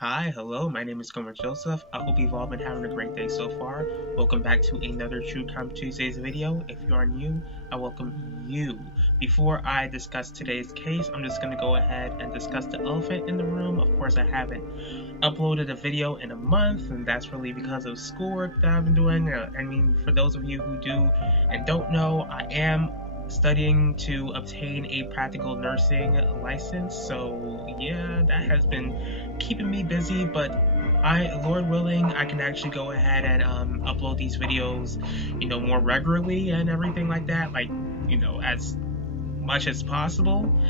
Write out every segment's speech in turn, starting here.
Hi, hello, my name is Gomer Joseph. I hope you've all been having a great day so far. Welcome back to another True Crime Tuesdays video. If you are new, I welcome you. Before I discuss today's case, I'm just going to go ahead and discuss the elephant in the room. Of course, I haven't uploaded a video in a month, and that's really because of schoolwork that I've been doing. For those of you who do and don't know, I am studying to obtain a practical nursing license, so yeah, that has been keeping me busy, but Lord willing, I can actually go ahead and upload these videos, more regularly and everything like that, as much as possible.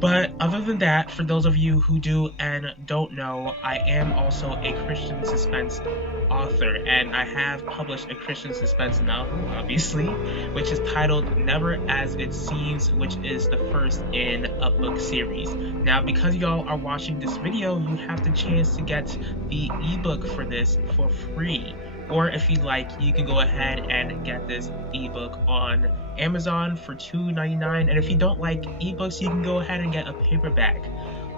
But other than that, for those of you who do and don't know, I am also a Christian suspense author, and I have published a Christian suspense novel, obviously, which is titled Never As It Seems, which is the first in a book series. Now, because y'all are watching this video, you have the chance to get the ebook for this for free. Or if you'd like, you can go ahead and get this ebook on Amazon for $2.99. And if you don't like ebooks, you can go ahead and get a paperback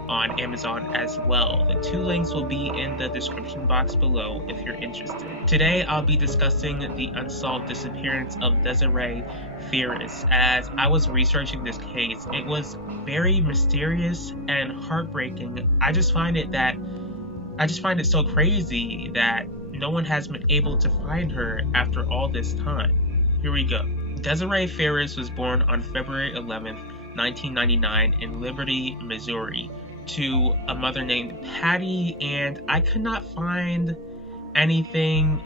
on Amazon as well. The two links will be in the description box below if you're interested. Today I'll be discussing the unsolved disappearance of Desirea Ferris. As I was researching this case, it was very mysterious and heartbreaking. I just find it so crazy that no one has been able to find her after all this time. Here we go. Desirea Ferris was born on February 11th, 1999 in Liberty, Missouri, to a mother named Patty, and I could not find anything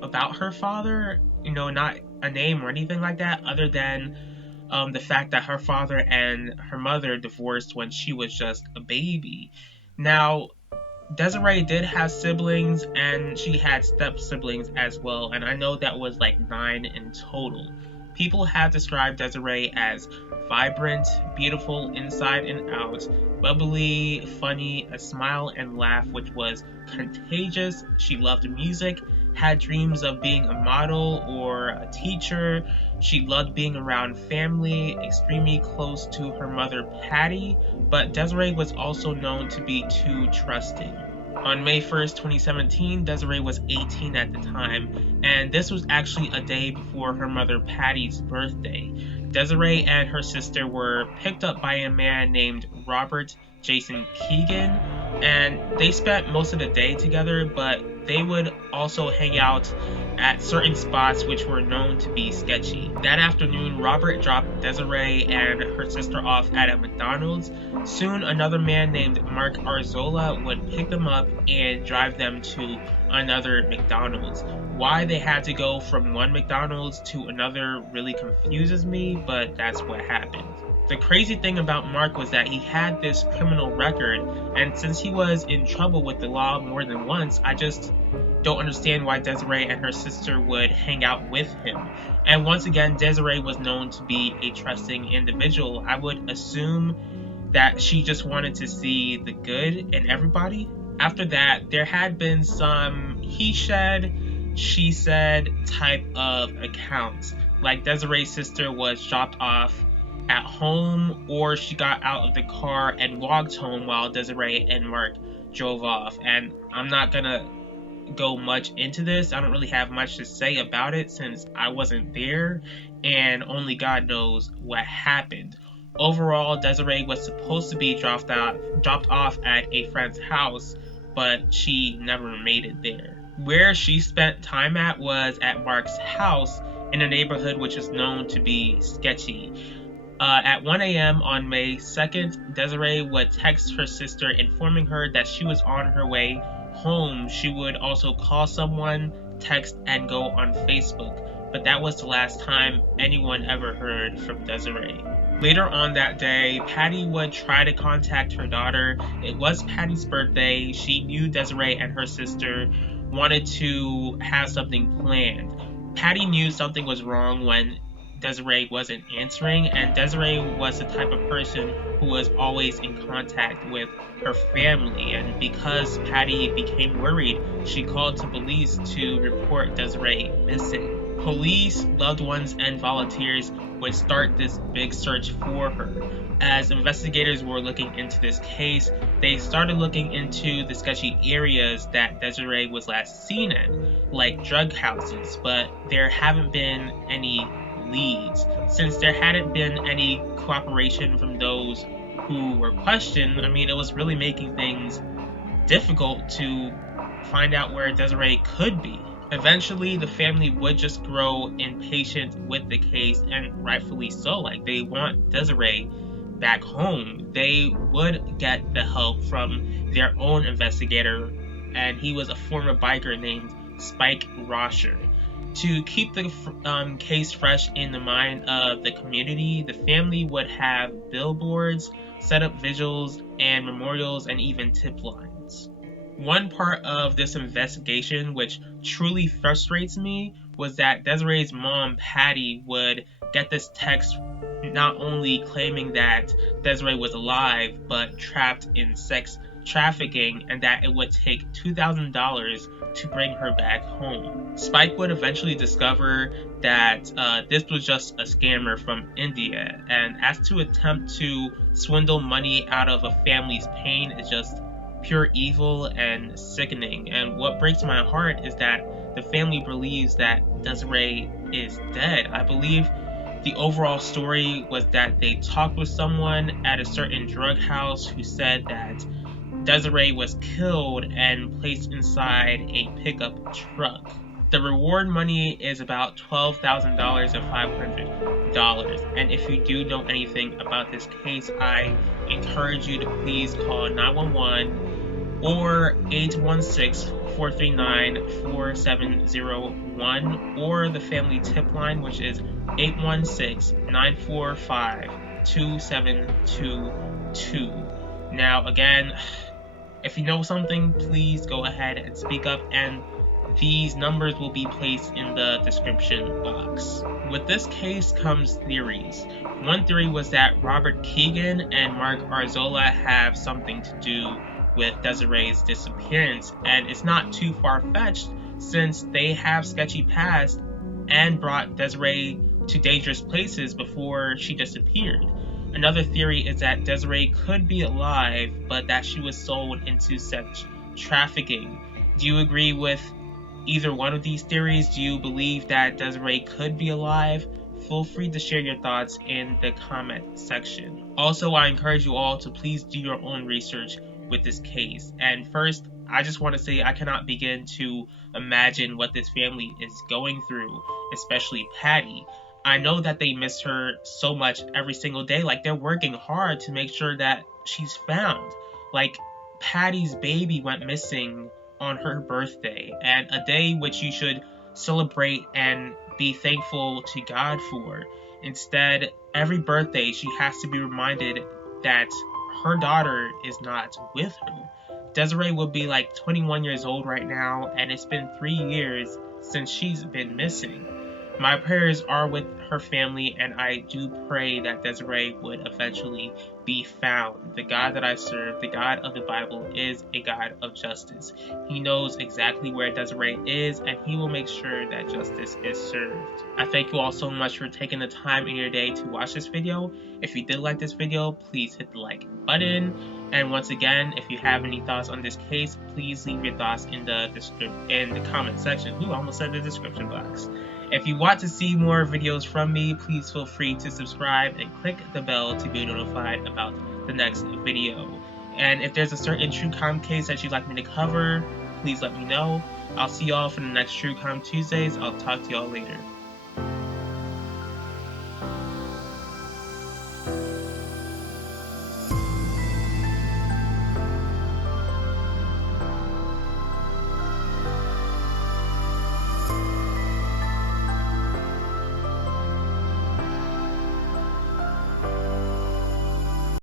about her father, not a name or anything like that, other than the fact that her father and her mother divorced when she was just a baby. Now, Desiree did have siblings, and she had step siblings as well, and I know that was like 9 in total. People have described Desiree as vibrant, beautiful inside and out, bubbly, funny, a smile and laugh which was contagious. She loved music, had dreams of being a model or a teacher. She loved being around family, extremely close to her mother Patty, but Desiree was also known to be too trusting. On May 1st, 2017, Desiree was 18 at the time, and this was actually a day before her mother Patty's birthday. Desiree and her sister were picked up by a man named Robert Jason Keegan, and they spent most of the day together, but they would also hang out at certain spots which were known to be sketchy. That afternoon, Robert dropped Desiree and her sister off at a McDonald's. Soon, another man named Mark Arzola would pick them up and drive them to another McDonald's. Why they had to go from one McDonald's to another really confuses me, but that's what happened. The crazy thing about Mark was that he had this criminal record, and since he was in trouble with the law more than once, I just don't understand why Desiree and her sister would hang out with him. And once again, Desiree was known to be a trusting individual. I would assume that she just wanted to see the good in everybody. After that, there had been some he said, she said type of accounts. Like Desiree's sister was dropped off at home, or she got out of the car and walked home while Desiree and Mark drove off. And I'm not gonna go much into this. I don't really have much to say about it since I wasn't there, and only God knows what happened. Overall, Desiree was supposed to be dropped off at a friend's house, but she never made it there. Where she spent time at was at Mark's house in a neighborhood which is known to be sketchy. At 1 a.m. on May 2nd, Desiree would text her sister informing her that she was on her way home. She would also call someone, text, and go on Facebook, but that was the last time anyone ever heard from Desiree. Later on that day, Patty would try to contact her daughter. It was Patty's birthday. She knew Desiree and her sister wanted to have something planned. Patty knew something was wrong when Desiree wasn't answering, and Desiree was the type of person who was always in contact with her family, and because Patty became worried, she called to police to report Desiree missing. Police, loved ones, and volunteers would start this big search for her. As investigators were looking into this case, they started looking into the sketchy areas that Desirea was last seen in, like drug houses, but there haven't been any leads. Since there hadn't been any cooperation from those who were questioned, it was really making things difficult to find out where Desirea could be. Eventually, the family would just grow impatient with the case, and rightfully so. Like, they want Desirea back home. They would get the help from their own investigator, and he was a former biker named Spike Rosher. To keep the case fresh in the mind of the community, the family would have billboards, set up vigils and memorials, and even tip lines. One part of this investigation which truly frustrates me was that Desiree's mom, Patty, would get this text not only claiming that Desiree was alive, but trapped in sex trafficking, and that it would take $2,000 to bring her back home. Spike would eventually discover that this was just a scammer from India, and as to attempt to swindle money out of a family's pain is just pure evil and sickening. And what breaks my heart is that the family believes that Desiree is dead. I believe the overall story was that they talked with someone at a certain drug house who said that Desiree was killed and placed inside a pickup truck. The reward money is about $12,000 and $500. And if you do know anything about this case, I encourage you to please call 911 or 816-439-4701, or the family tip line, which is 816-945-2722. Now, again, if you know something, please go ahead and speak up, and these numbers will be placed in the description box. With this case comes theories. One theory was that Robert Keegan and Mark Arzola have something to do with Desiree's disappearance, and it's not too far-fetched since they have sketchy past and brought Desiree to dangerous places before she disappeared. Another theory is that Desiree could be alive, but that she was sold into sex trafficking. Do you agree with either one of these theories? Do you believe that Desiree could be alive? Feel free to share your thoughts in the comment section. Also, I encourage you all to please do your own research with this case. And first, I just want to say I cannot begin to imagine what this family is going through, especially Patty. I know that they miss her so much every single day. Like, they're working hard to make sure that she's found. Like, Patty's baby went missing on her birthday, and a day which you should celebrate and be thankful to God for. Instead, every birthday she has to be reminded that her daughter is not with her. Desiree will be like 21 years old right now, and it's been 3 years since she's been missing. My prayers are with her family, and I do pray that Desiree would eventually be found. The God that I serve, the God of the Bible, is a God of justice. He knows exactly where Desiree is, and he will make sure that justice is served. I thank you all so much for taking the time in your day to watch this video. If you did like this video, please hit the like button. And once again, if you have any thoughts on this case, please leave your thoughts in the comment section. Ooh, I almost said the description box. If you want to see more videos from me, please feel free to subscribe and click the bell to be notified about the next video. And if there's a certain true crime case that you'd like me to cover, please let me know. I'll see y'all for the next True Crime Tuesdays. I'll talk to y'all later.